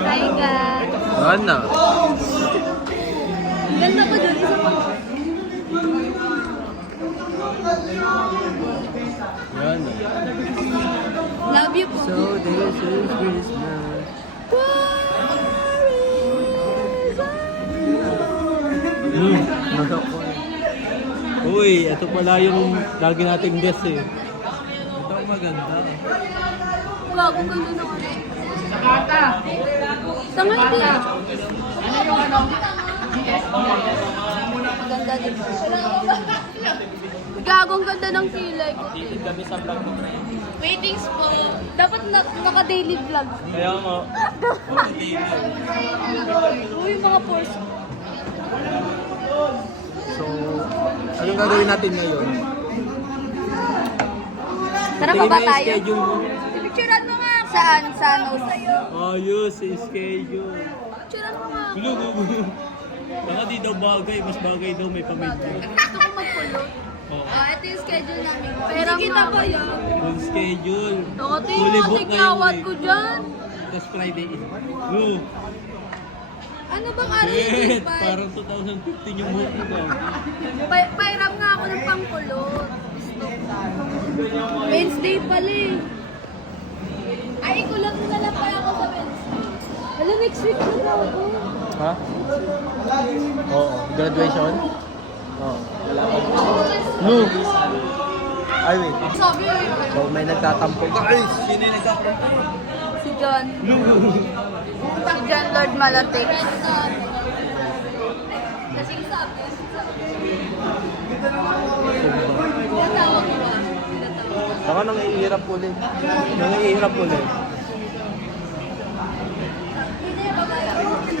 Hi guys. Ano? Ganda ko dun. Isa pa. Ano? Love you po. So this is Christmas. Uy, ito pala yung lagi nating guest eh. Ito ang maganda. Gago, ganda na kasi. Sa nga hindi. Ganda din po. Gagong ganda ng kilay ko. Kami sa vlog ko. Waitings po. Dapat naka-daily vlog. Kaya mo. Uy, mga pores. So, anong gagawin natin ngayon? Tara pa Tingin ba mo yung tayo? schedule mo? Picturean mo nga. Saan? Saan? Sa'yo. Ayos, schedule. Picturean mo nga. Gulo. Baka di daw bagay, mas bagay daw may pamilya. Gusto ko magpulot. Oo. Ito yung schedule namin. Pera kita ba yan? Full schedule. Dati Fully yung booked tigyawat ngayon ko dyan. Tapos Friday is. Ano bang araw Shit! yung pa? Parang 2015 yung book ko. Pairam nga ako ng pangkulot. Gusto ko. Wednesday pala eh. Ay, ikulat mo na lang pala ako sa Wednesday. Wala, next week na ako. Ha? Oo. Graduation? Oo. No! Ay, wait. Sabi eh. So, may nagtatampo. Guys! Sino yung nagtatampo? Si John. No! Si John Lord Malatek. Kasi sabi. Tinatawag ko ah. Tinatawag. Ako nang iihirap ulit.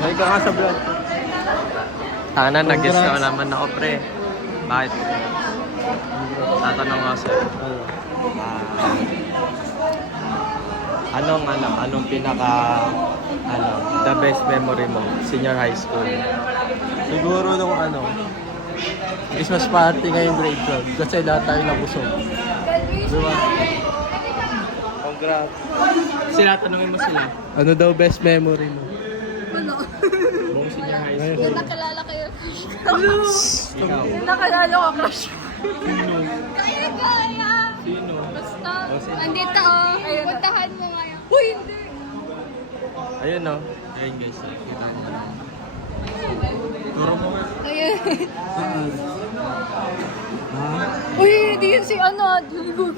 May ka nga sa vlog. Sana, nag-guess ka naman ako, pre. Bakit? Tatanong ako sa'yo. Anong pinaka, the best memory mo, senior high school? Siguro nung Christmas party ngayong grade 12. Kasi lahat tayo nabusog. Diba? Congrats. Sila, tanongin mo sila. Ano daw best memory mo? Ano? Buong senior high school. Yung nakilala kayo. Ikaw. Yung nakilala ko, crush ko. Kaya. Sino? Basta. sino? Andito oh. Puntahan mo ngayon. Uy, hindi. Ayun, no? Ayun, guys. Kita niyo. Turo mo. Ayun. Ha? Uy, hindi yun si ano. Dulbog.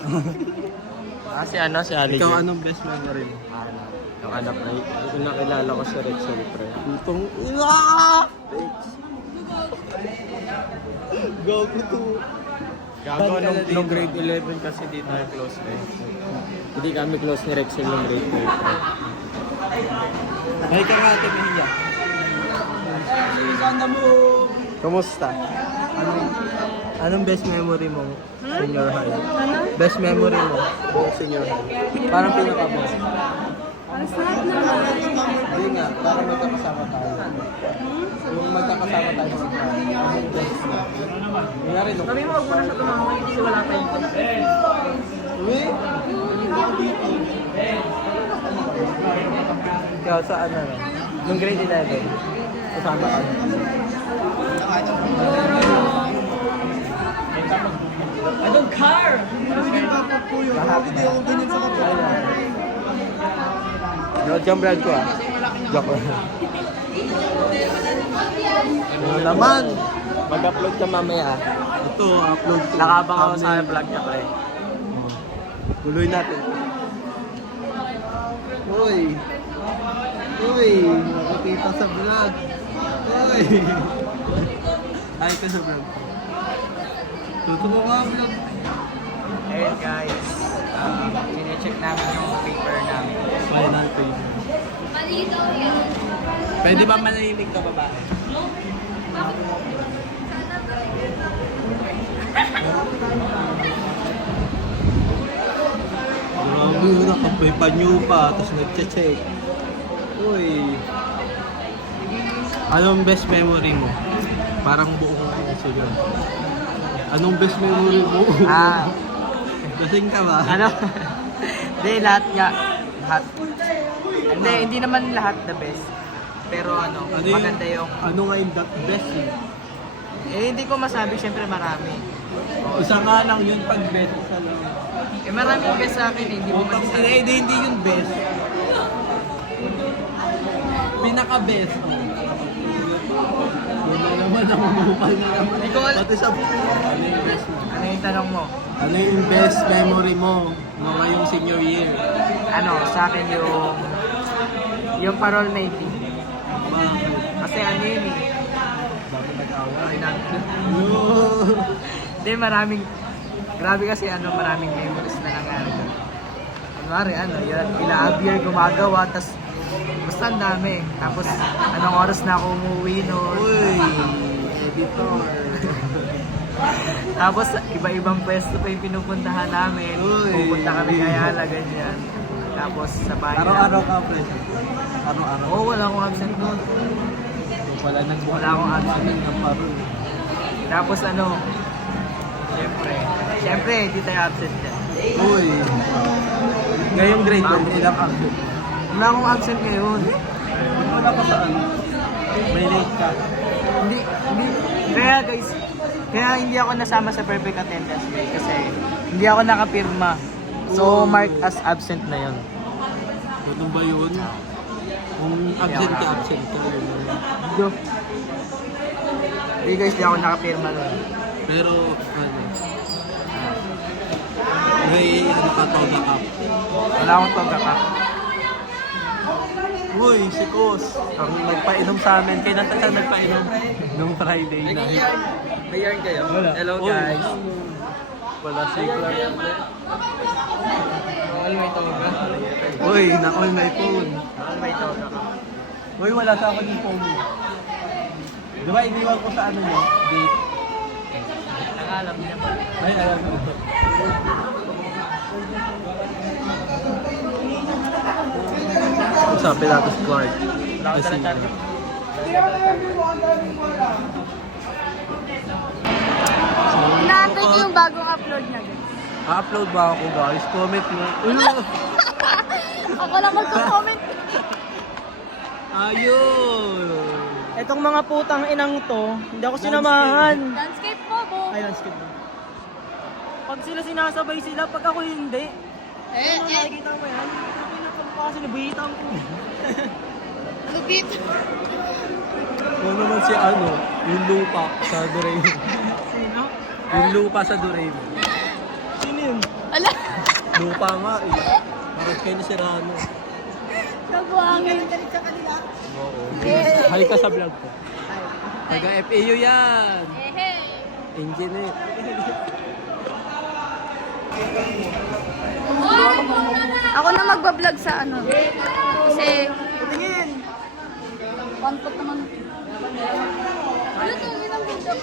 Si Ali. Ikaw anong best memory mo? Yung anak na yung nakilala ko sa Rexel, pre. Itong Go to. Gago, nung grade 11 kasi di tayo close eh. Hindi kami close ni Rexel nung grade 12. May ka nga ate Mia. Kumusta? Anong best memory mo senior high? Best memory mo buong senior high? Parang pinaka-best. Ang sarap naman. Hindi nga, parang magkakasama tayo. Yung magkakasama tayo sa parang, anong best mo? Nangyari nung... Kami mo muna sa tumawag kasi wala tayong Uy! Ikaw saan na? Nung grade 11, kasama ka. Anong car? Lahat. Hindi ako ganyan sa kapila. Nood yung brand ko Joke lang. Ano naman? Mag-upload ka mamaya. Ito, upload ko. Nakabang ako sa vlog niya, pre. Tuloy natin. Uy! Uy! Makikita sa vlog. Uy! Ay ka sa vlog. Tutubo ka vlog. Ayun guys, sinecheck namin yung paper namin. Final page. Malito yan. Pwede ba manahimik ka babae? Grabe, nakapoy pa nyo pa, tapos nag-check. Uy! Anong best memory mo? Parang buong sugal. Anong best memory mo? Ah. Lasing ka ba? Ano? Hindi, lahat nga. Lahat. Hindi naman lahat the best. Pero maganda yung... Ano nga yung the best eh? hindi ko masabi, syempre marami. Isa nga lang yun pag best. Isa lang. Maraming best sa akin, hindi mo Pag masasabi. hindi yung best. Pinaka-best. Yun na naman ang umupal na naman. Hindi ko alam. Pati sa buko. Ano yung best mo? Ano yung tanong mo? Ano yung best memory mo nung ngayong senior year? Sa akin yung parol mating. Bakit? Kasi ano yun eh. Bakit nag-away? Ay, Hindi, maraming... Grabe kasi maraming memories na nangyari doon. Kunwari, ila-beer gumagawa, tas basta ang dami. Tapos, anong oras na ako umuwi noon. Uy! Editor! Tapos, iba-ibang pwesto pa yung pinupuntahan namin. Uy. Pupunta kami kay Ayala, ganyan. Tapos, sa bahay Araw-araw ka, pre. Araw-araw. Oo, wala akong absent doon. Wala nagbuhat. Wala akong absent. ng parol. Tapos, Siyempre, hindi tayo absent dyan. Uy! Ngayong grade 1, ilang absent? Wala akong absent ngayon. Wala pa sa ano? May late ka. Hindi. Kaya hindi ako nasama sa perfect attendance day kasi hindi ako nakapirma. So, mark as absent na yun. Ganun ba yun? Kung absent ka. Hindi guys, hindi ako nakapirma nun. Pero, may ka, toga ka. Wala akong toga ka. Uy, si Kos. Ang nagpainom sa amin. Kailan tayo nagpainom? Nung Friday na. May yarn kayo? Wala. Hello Uy. guys. Wala si Clark. All may toga. Uy, na-all my phone. All may toga ka. Uy, wala sa akin yung phone mo. Diba, iniwan ko sa ano niya? Gate. Nakalam niya pa. Ay, alam mo. Usapin natin si Clark. Wala ko talaga target. Inaantay ko yung bagong upload niya, guys. Ha-upload ba ako, guys? Comment mo. Ako lang magko-comment. Ayun! Etong mga putang inang to, hindi ako sinamahan. Landscape po, bo. Ayun, skip mo. Pag sila sinasabay sila, pag ako hindi. Nakikita mo yan? Ang pinapamukha kasi nabihitan ko. Lupit. Kung naman si ano, yung lupa sa Doraemon. Sino? Yung lupa sa Doraemon. Sino yun? Ala. Lupa nga eh. Parang kayo ni Serrano. Nabuhangin. Oo. Hi ka sa vlog ko. Taga FAU yan. Ehe. Engineer. Ako na magbablog sa ano. Kasi... Tingin! Pantot naman. Ano to? Ilang video?